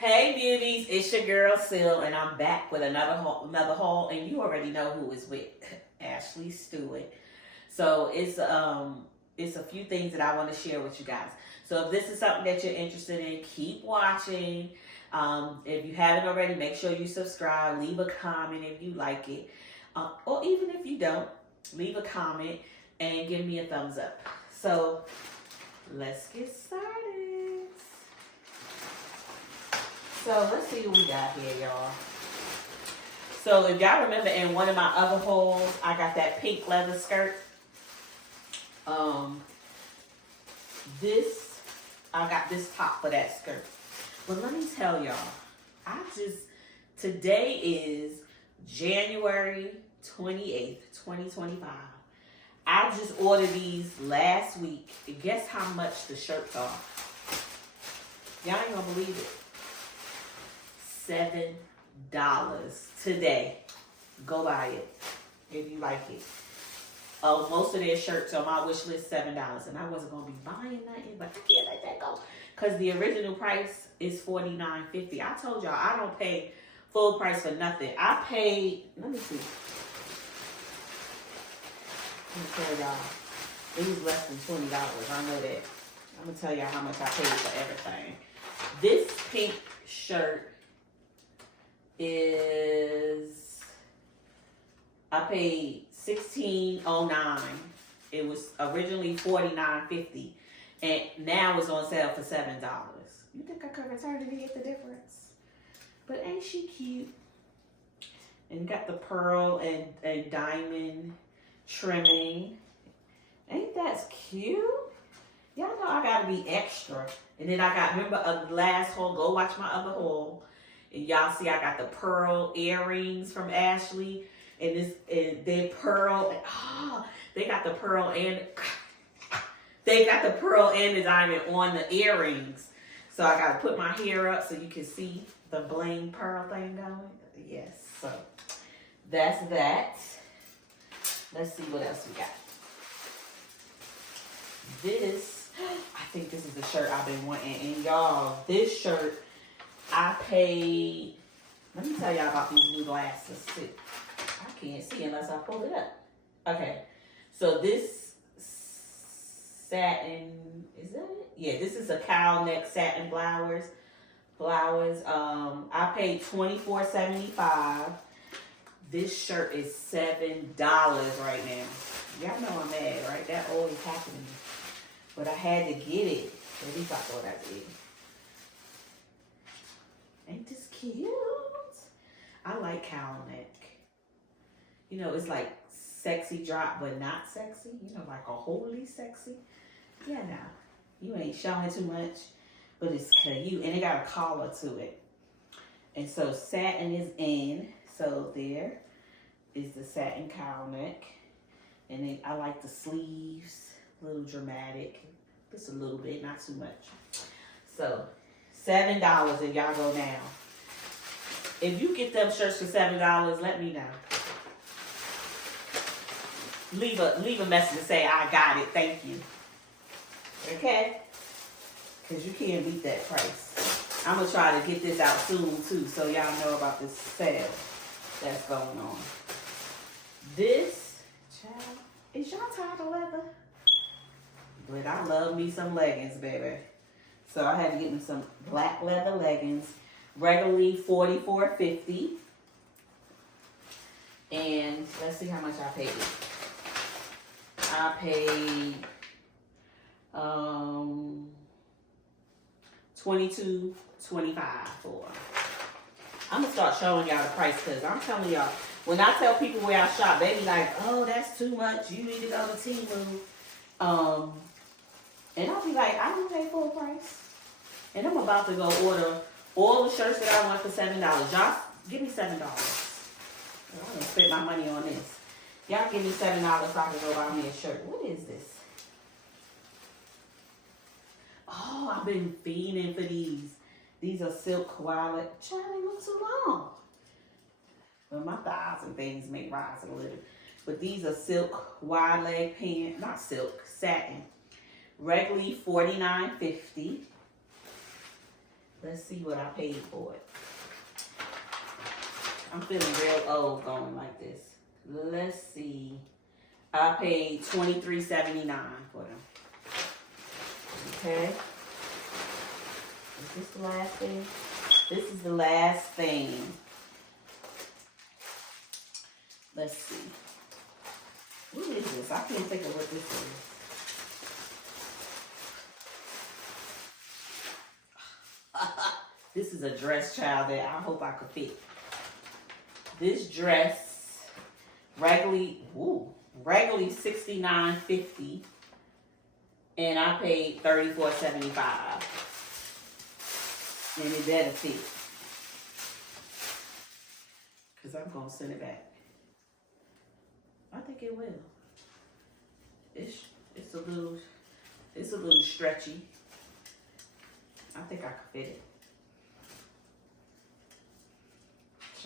Hey beauties, it's your girl Sil, and I'm back with another haul, and you already know who is with Ashley Stewart. So it's a few things that I want to share with you guys. So if this is something that you're interested in, keep watching. If you haven't already, make sure you subscribe. Leave a comment if you like it, or even if you don't, leave a comment and give me a thumbs up. So let's get started. So let's see what we got here, y'all. So if y'all remember in one of my other hauls, I got that pink leather skirt. I got this top for that skirt. But let me tell y'all, today is January 28th, 2025. I just ordered these last week. And guess how much the shirts are? Y'all ain't gonna believe it. $7 today. Go buy it if you like it. Most of their shirts on my wish list $7, and I wasn't gonna be buying nothing, but I can't let that go because the original price is $49.50. I told y'all I don't pay full price for nothing. I paid. Let me see. Let me tell y'all, it was less than $20. I know that. I'm gonna tell y'all how much I paid for everything. This pink shirt is, I paid $16.09. It was originally $49.50, and now it's on sale for $7. You think I could return it and get the difference? But ain't she cute? And got the pearl and diamond trimming. Ain't that cute? Y'all know I gotta be extra. And then I got, remember the last haul, go watch my other haul. And y'all see I got the pearl earrings from Ashley. And they pearl, they got the pearl and the diamond on the earrings. So I gotta put my hair up so you can see the bling pearl thing going. Yes, so that's that. Let's see what else we got. This, I think this is the shirt I've been wanting. And y'all, this shirt, I paid, let me tell y'all about these new glasses too. I can't see unless I pull it up. Okay, so this satin, is that it? Yeah, this is a cow neck satin flowers. I paid $24.75. This shirt is $7 right now. Y'all know I'm mad, right? That always happens to me. But I had to get it. At least I thought I did. Ain't this cute? I like cow neck. You know, it's like sexy drop, but not sexy. You know, like a wholly sexy. Yeah, now. You ain't showing too much, but it's cute. And it got a collar to it. And so satin is in. So there is the satin cow neck. And then I like the sleeves. A little dramatic. Just a little bit, not too much. So $7 and y'all go now. If you get them shirts for $7, let me know. Leave a message to say I got it. Thank you. Okay? Because you can't beat that price. I'm going to try to get this out soon too, so y'all know about this sale that's going on. This, child, is y'all tired of leather? But I love me some leggings, baby. So I had to get me some black leather leggings. Regularly $44.50. And let's see how much I paid. I paid $22.25 for. I'm gonna start showing y'all the price because I'm telling y'all, when I tell people where I shop, they be like, "Oh, that's too much. You need to go to Temu." And I'll be like, "I don't pay full price." And I'm about to go order all the shirts that I want for $7. Y'all give me $7. I'm gonna spend my money on this. Y'all give me $7 so I can go buy me a shirt. What is this? Oh, I've been fiending for these. These are silk wallet. Child, they look so long. Well, my thighs and things may rise a little. But these are silk wide leg pants. Not silk, satin. Regularly $49.50. Let's see what I paid for it. I'm feeling real old going like this. Let's see. I paid $23.79 for them. Okay. Is this the last thing? This is the last thing. Let's see. What is this? I can't think of what this is. This is a dress, child, that I hope I could fit. This dress, regularly $69.50, and I paid $34.75, and it better fit, cause I'm gonna send it back. I think it will. It's a little stretchy. I think I could fit it.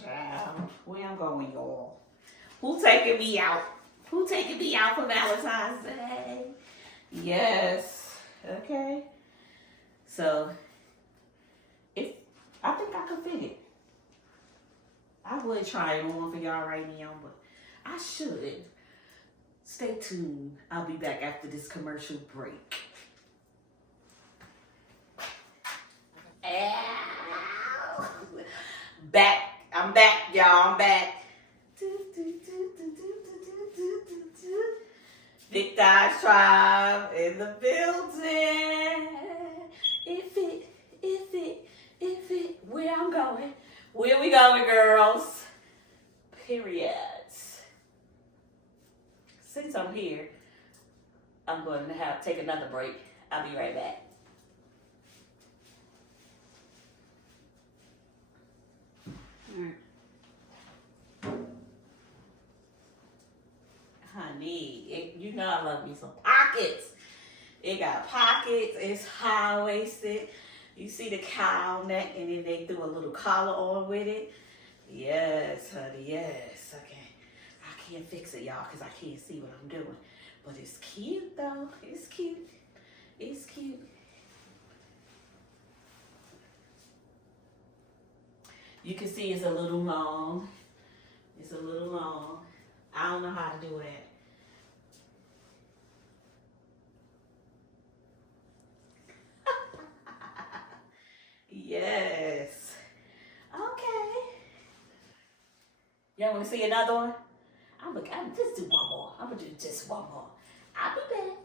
Child, where I'm going, y'all? Who taking me out? Who taking me out for Valentine's Day? Yes. Okay. So, I think I could fit it. I would try it on for y'all right now, but I should. Stay tuned. I'll be back after this commercial break. Ow. Back. I'm back, y'all. I'm back. Big Dodge Tribe in the building. If it, where I'm going. Where we going, girls? Period. Since I'm here, I'm going to take another break. I'll be right back. Honey, you know I love me some pockets. It got pockets. It's high-waisted. You see the cowl neck, and then they threw a little collar on with it. Yes, honey, yes. Okay. I can't fix it, y'all, because I can't see what I'm doing. But it's cute, though. It's cute. It's cute. You can see it's a little long. It's a little long. I don't know how to do that. Yes. Okay. Y'all want to see another one? I'm just do one more. I'm gonna do just one more. I'll be back.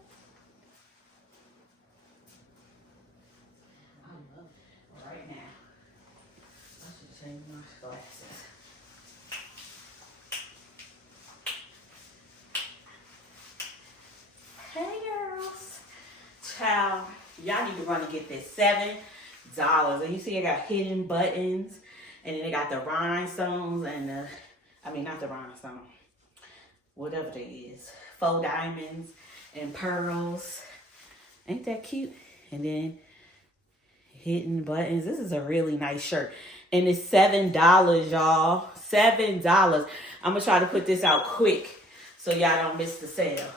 I love it right now. I should change my glasses. Hey girls. Child, y'all need to run and get this $7. And you see I got hidden buttons, and then they got the rhinestones and not the rhinestone, whatever they is, faux diamonds and pearls. Ain't that cute? And then hidden buttons. This is a really nice shirt, and it's $7, y'all. $7. I'm gonna try to put this out quick so y'all don't miss the sale.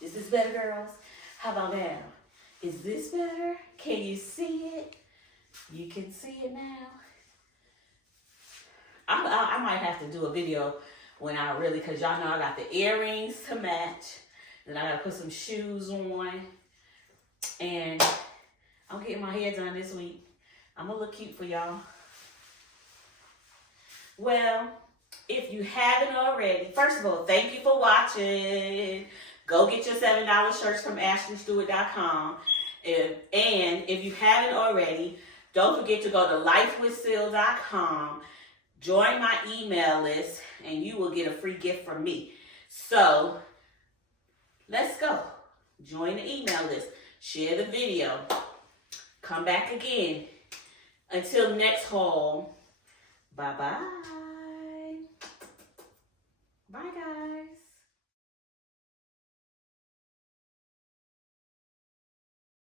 Is this better, girls? How about now? Is this better? Can you see it? You can see it now. I might have to do a video when I really, because y'all know I got the earrings to match. Then I got to put some shoes on. And I'm getting my hair done this week. I'm going to look cute for y'all. Well, if you haven't already, first of all, thank you for watching. Go get your $7 shirts from AshleyStewart.com. And if you haven't already, don't forget to go to lifewithsil.com. Join my email list, and you will get a free gift from me. So, let's go. Join the email list. Share the video. Come back again. Until next haul. Bye-bye. Bye, guys.